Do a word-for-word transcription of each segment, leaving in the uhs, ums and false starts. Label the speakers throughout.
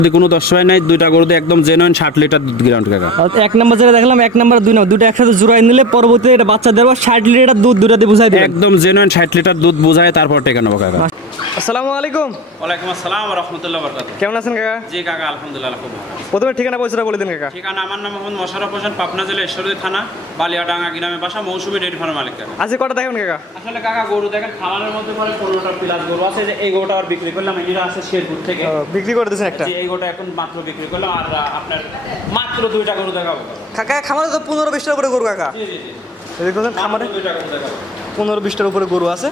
Speaker 1: যদি কোনো দশ ভাই নাই দুইটা গরুতে একদম জেনুইন ষাট লিটার দুধ গ্যারান্টি কাকা।
Speaker 2: এক নম্বর যেটা দেখলাম এক নম্বর দুই নম্বর দুটো একসাথে জোড়াই নিলে পরবর্তীতে এটা বাচ্চা দেবো ষাট লিটার দুধ দুটাতে বুঝাই দেবে
Speaker 1: একদম জেনুইন ষাট লিটার দুধ বুঝায় তারপর টেকা নেবো কাকা।
Speaker 2: আসসালামু আলাইকুম।
Speaker 1: ওয়ালাইকুম আসসালাম ওয়া রাহমাতুল্লাহি ওয়া বারাকাতুহু।
Speaker 2: কেমন আছেন কাকা?
Speaker 1: জি কাকা আলহামদুলিল্লাহ খুব ভালো।
Speaker 2: প্রথমে ঠিকানা পয়সাটা বলে দিন কাকা।
Speaker 1: ঠিকানা আমার নাম মোহাম্মদ মোশাররফ হোসেন, পাবনা জেলা ঈশ্বরদী থানা বালিয়াডাঙ্গা গ্রামে বাসা, মৌসুমী ডেইরি ফার্মের মালিক কাকা।
Speaker 2: আজকে কটা দেখেন কাকা?
Speaker 1: আসলে কাকা গরু দেখেন খামারের মধ্যে পরে পনেরোটা প্লাস গরু আছে, যে এই গরুটা আর বিক্রি করলাম, এটা আছে শেরপুর থেকে
Speaker 2: বিক্রি করে দিয়েছেন একটা।
Speaker 1: জি এই গরুটা এখন মাত্র বিক্রি করলাম, আর আপনার মাত্র দুইটা গরু দেখাবো
Speaker 2: কাকা খামারে তো পনেরো বিশটার উপরে গরু কাকা।
Speaker 1: জি জি জি
Speaker 2: দেখুন খামারে
Speaker 1: দুইটা গরু দেখাবো,
Speaker 2: পনেরো বিশটার উপরে গরু আছে।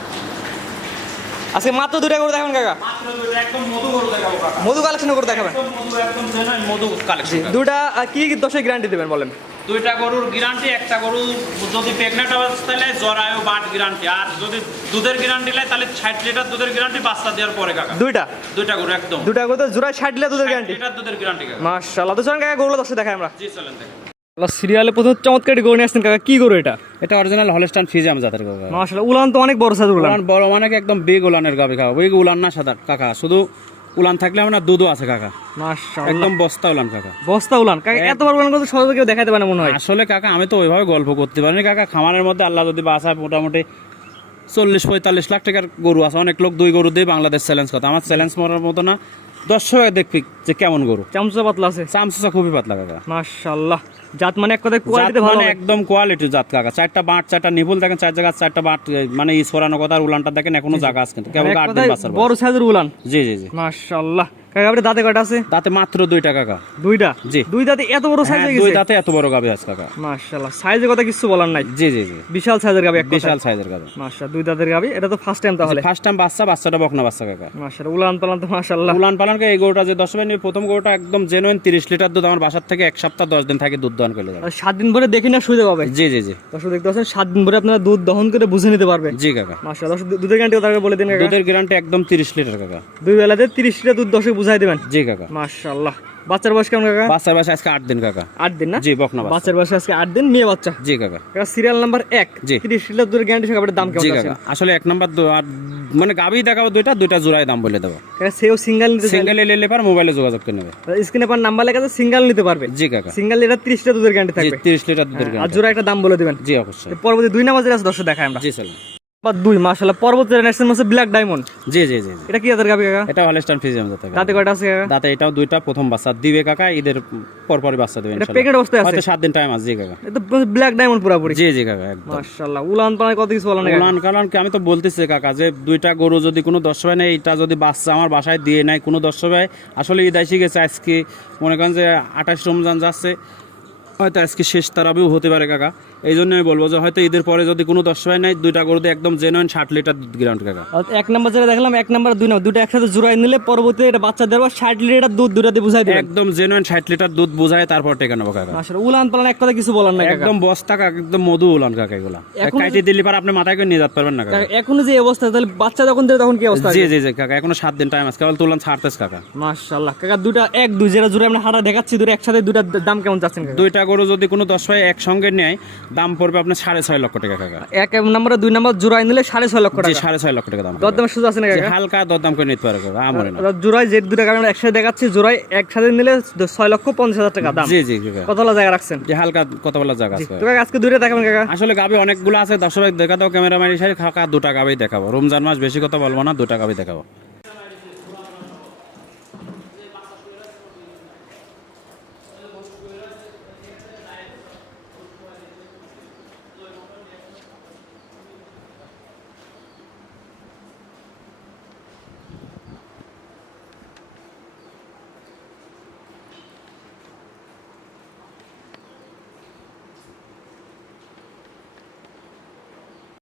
Speaker 2: আজকে মাত্র দুইটা গরু দেখাবেন কাকা।
Speaker 1: মাত্র দুইটা একদম মধু গরু দেখাবো কাকা।
Speaker 2: মধু কালেকশন করে দেখাবেন।
Speaker 1: একদম মধু, একদম জেনুইন মধু কালেকশন।
Speaker 2: দুটা কি কি দশের গ্যারান্টি দেবেন বলেন?
Speaker 1: দুইটা গরুর গ্যারান্টি, একটা গরু যদি প্রেগনেন্ট অবস্থায় নেয় জরায়ু বাট গ্যারান্টি, আর যদি দুধের গ্যারান্টি নেয় তাহলে ষাট লিটার দুধের গ্যারান্টি বাচ্চা দেওয়ার পরে কাকা।
Speaker 2: দুইটা
Speaker 1: দুইটা গরু একদম
Speaker 2: দুটা গরু তো জোড়ায় ষাট লিটার দুধের গ্যারান্টি।
Speaker 1: লিটার দুধের গ্যারান্টি কাকা।
Speaker 2: মাশাআল্লাহ। তো চলেন কাকা গরুগুলো দশে দেখাই আমরা।
Speaker 1: জি চলেন দেখেন।
Speaker 2: সিরিয়ালে প্রথম চমৎকার একটি গরু নিয়ে আসছেন কাকা। কি গরু এটা?
Speaker 1: এটা অরিজিনাল হলস্টাইন ফ্রিজিয়ান জাতের গরু।
Speaker 2: মাশাআল্লাহ। উলান তো অনেক বড় সাইজ উলান।
Speaker 1: উলান বড় মানে কি একদম বিগ উলানের গাবি কাকা। ওই উলান না সাদা কাকা, শুধু উলান থাকলে আমরা দুধও আছে কাকা।
Speaker 2: মাশাআল্লাহ।
Speaker 1: একদম বস্তা উলান কাকা।
Speaker 2: বস্তা উলান কাকা। এত বড় উলান কিন্তু সহজে কেউ দেখাতে পারে না মনে হয়।
Speaker 1: আসলে কাকা আমি তো ওইভাবে গল্প করতে পারিনি কাকা। খামারের মধ্যে আল্লাহ যদি বাঁচায় মোটামুটি চল্লিশ পঁয়তাল্লিশ লাখ টাকার গরু আছে। অনেক লোক দুই গরু দিয়ে বাংলাদেশ চ্যালেঞ্জ কথা, আমার চ্যালেঞ্জ মরার মতো না। দর্শক দেখবি যে কেমন গরু।
Speaker 2: চামচা পাতলা আছে।
Speaker 1: চামচা খুবই পাতলা কাকা।
Speaker 2: মাশাআল্লাহ। জাত মানে এক কথায় কোয়ালিটি
Speaker 1: জাত
Speaker 2: ভালো,
Speaker 1: মানে একদম কোয়ালিটি জাত কাকা। চারটা বাট, চারটা নিপুল দেখেন, চার জায়গা চারটা বাট, মানে ই ছড়ানো কথা। আর উলানটা দেখেন এখনো জায়গা আছে কিন্তু কেবল
Speaker 2: এক
Speaker 1: আট দিন
Speaker 2: কথায়
Speaker 1: বাচ্চার
Speaker 2: বড় সাইজের উলান।
Speaker 1: জি জি জি
Speaker 2: মাশাআল্লাহ। কাকা আপনি দাঁতে কয়টা আছে?
Speaker 1: দাঁতে মাত্র দুইটা কাকা।
Speaker 2: দুইটা?
Speaker 1: জি।
Speaker 2: দুই দাঁতে এত বড় সাইজ
Speaker 1: হ্যাঁ,
Speaker 2: হয়ে
Speaker 1: দুই
Speaker 2: গেছে?
Speaker 1: দাঁতে এত বড় গাভী আছে কাকা।
Speaker 2: মাশাআল্লাহ। সাইজের কথা কিছু বলার নাই।
Speaker 1: জি জি জি
Speaker 2: বিশাল সাইজের গাবি, এক
Speaker 1: বিশাল সাইজের গাভী।
Speaker 2: মাশাআল্লাহ। দুই দাঁতের গাবি। এটা তো ফার্স্ট টাইম তাহলে?
Speaker 1: ফার্স্ট টাইম বাচ্চা, বাচ্চাটা বকনা বাচ্চা কাকা।
Speaker 2: মাশাআল্লাহ। উলান পালান তো মাশাআল্লাহ।
Speaker 1: উলান পালানকে এই গরুটা যে দশ মিনিট প্রথম গরুটা একদম জেনুইন তিরিশ লিটার দুধ আমার বাসার থেকে এক সপ্তাহ দশ দিন থাকে দুধ দহন করে যাবে।
Speaker 2: আর সাত দিন ধরে দেখি না সুবিধা পাবে।
Speaker 1: জি জি জি
Speaker 2: দর্শক দেখতে পাচ্ছেন সাত দিন ধরে আপনারা দুধ দহন করে বুঝে নিতে পারবে।
Speaker 1: জি কাকা।
Speaker 2: মাশাআল্লাহ। দর্শক দুধের গ্যারান্টি কথা বলে দিন কাকা।
Speaker 1: দুধের গ্যারান্টি একদম তিরিশ লিটার কাকা।
Speaker 2: দুই বেলাতে তিরিশ লিটার দুধ দর্শক বুঝাই দেবেন।
Speaker 1: জি কাকা।
Speaker 2: মাশাআল্লাহ। বাচ্চার বয়স কেমন কাকা?
Speaker 1: বাচ্চার বয়স আজকে আট দিন কাকা।
Speaker 2: আট দিন না?
Speaker 1: জি বকনা বাচ্চা।
Speaker 2: বাচ্চার বয়স আজকে আট দিন, মেয়ে বাচ্চা।
Speaker 1: জি কাকা।
Speaker 2: কাকা সিরিয়াল নাম্বার এক।
Speaker 1: জি।
Speaker 2: তিরিশ লিটার দুধের গ্যারান্টি সহ দাম কেমন
Speaker 1: জি
Speaker 2: আছে?
Speaker 1: কাকা। আসলে এক নাম্বার আর মানে গাভী দেখাবো দুইটা, দুইটা জোড়ায় দাম বলে দেবো।
Speaker 2: কাকা সেও সিঙ্গেল নিতে চাইলে
Speaker 1: সিঙ্গেলে নিলে পার মোবাইলে যোগাযোগ করে নেবে।
Speaker 2: স্ক্রিনে পার নাম্বার লেখা আছে, সিঙ্গেল নিতে পারবে।
Speaker 1: জি কাকা।
Speaker 2: সিঙ্গেল লিটার তিরিশ লিটার দুধের গ্যারান্টি
Speaker 1: জি
Speaker 2: থাকবে।
Speaker 1: তিরিশ লিটার দুধের
Speaker 2: আর
Speaker 1: গ্যারান্টি।
Speaker 2: জোড়া একটা দাম বলে দিবেন।
Speaker 1: জি অবশ্যই।
Speaker 2: পরবর্তী দুই নাম্বার যেটা আছে দর্শক দেখাই আমরা।
Speaker 1: জি চলুন।
Speaker 2: নাম্বার দুই মাশাআল্লাহ। পরবর্তী ন্যাশনাল মাসে ব্ল্যাক ডায়মন্ড।
Speaker 1: জি জি জি জি।
Speaker 2: এটা কি জাতের গাবি কাকা?
Speaker 1: এটা হলস্টাইন ফ্রিজিয়ান জাতের গাভী।
Speaker 2: দাঁতে কয়টা আছে কাকা?
Speaker 1: দাঁতে এটাও দুইটা, প্রথম বাচ্চা দিবে কাকা। ঈদের পরপরই বাচ্চা দেবে
Speaker 2: এটা
Speaker 1: ইনশাআল্লাহ।
Speaker 2: প্যাকেট অবস্থায় আছে?
Speaker 1: হয়তো সাত দিন টাইম আছে। জি কাকা।
Speaker 2: এটা ব্ল্যাক ডায়মন্ড পুরোপুরি।
Speaker 1: জি জি কাকা একদম।
Speaker 2: মাশাআল্লাহ। উলান পালান কত কিছু বলেন কাকা?
Speaker 1: উলান কালান কি আমি তো বলতেছি কাকা যে দুইটা গরু যদি কোনো দর্শক ভাই নেই, এটা যদি বাচ্চা আমার বাসায় দিয়ে নেয় কোনো দর্শক ভাই, আসলে ঈদ এসে গেছে আজকে, মনে করেন যে আঠাশ রমজান যাচ্ছে, হয়তো আজকে শেষ তারাবিও হতে পারে কাকা। এই জন্য আমি বলবো যে হয়তো ঈদের পরে যদি কোনো দশ ভাই নাই দুইটা গরুতে একদম জেনুইন ষাট লিটার দুধ গ্যারান্টি কাকা।
Speaker 2: এক নম্বর যেটা দেখলাম এক নম্বর দুই নম্বর দুটো একসাথে জোড়াই নিলে পরবর্তীতে এটা বাচ্চা দেবো ষাট লিটার দুধ দুটাতে বুঝাই দেবে
Speaker 1: একদম জেনুইন ষাট লিটার দুধ বুঝায় তারপর টেকা নেবো কাকা।
Speaker 2: আসলে উলান পালান এক কথা কিছু বলার নাই কাকা।
Speaker 1: একদম বস্তা কাকা, একদম মধু উলান কাকা। এগুলা
Speaker 2: এখন
Speaker 1: কাইটে দিলে পার আপনি মাথায় করে নিয়ে যেতে পারবেন না কাকা।
Speaker 2: কাকা এখনো যে অবস্থা, তাহলে বাচ্চা যখন দেবে তখন কি অবস্থা?
Speaker 1: জি জি জি কাকা। এখনো সাত দিন টাইম আছে, কেবল তুলান ছাড়তেছ কাকা।
Speaker 2: মাশাআল্লাহ। কাকা দুটা এক দুই যেটা জোড়া আমরা হাঁটা দেখাচ্ছি, দুটো একসাথে দুটার দাম কেমন চাচ্ছেন কাকা?
Speaker 1: দুইটা গরু যদি কোনো দশ ভাই একসঙ্গে নেয় দাম পড়বে আপনার সাড়ে ছয় লক্ষ টাকা কাকা।
Speaker 2: এক নম্বরে দুই নম্বর জোড়াই নিলে সাড়ে ছয় লক্ষ
Speaker 1: জি
Speaker 2: টাকা।
Speaker 1: সাড়ে ছয় লক্ষ টাকা দাম।
Speaker 2: দরদামের সুযোগ আছে না
Speaker 1: জি,
Speaker 2: কাকা?
Speaker 1: হালকা দরদাম করে নিতে পারে কাকা, আমরে না।
Speaker 2: জোড়াই যে দুটো কারণ একসাথে দেখাচ্ছি, জোড়াই একসাথে নিলে ছয় লক্ষ পঞ্চাশ হাজার টাকা দাম।
Speaker 1: জি জি কাকা।
Speaker 2: কতলা জায়গা রাখছেন?
Speaker 1: যে হালকা কত বলা জায়গা আছে
Speaker 2: তো কাকা আজকে দুইটা দেখাবেন কাকা?
Speaker 1: আসলে গাবি অনেকগুলো আছে, দশ ভাই দেখা দাও ক্যামেরাম্যান হিসেবে কাকা দুটা গাবি দেখাবো। রমজান মাস বেশি কথা বলবো না, দুটা গাবি দেখাবো।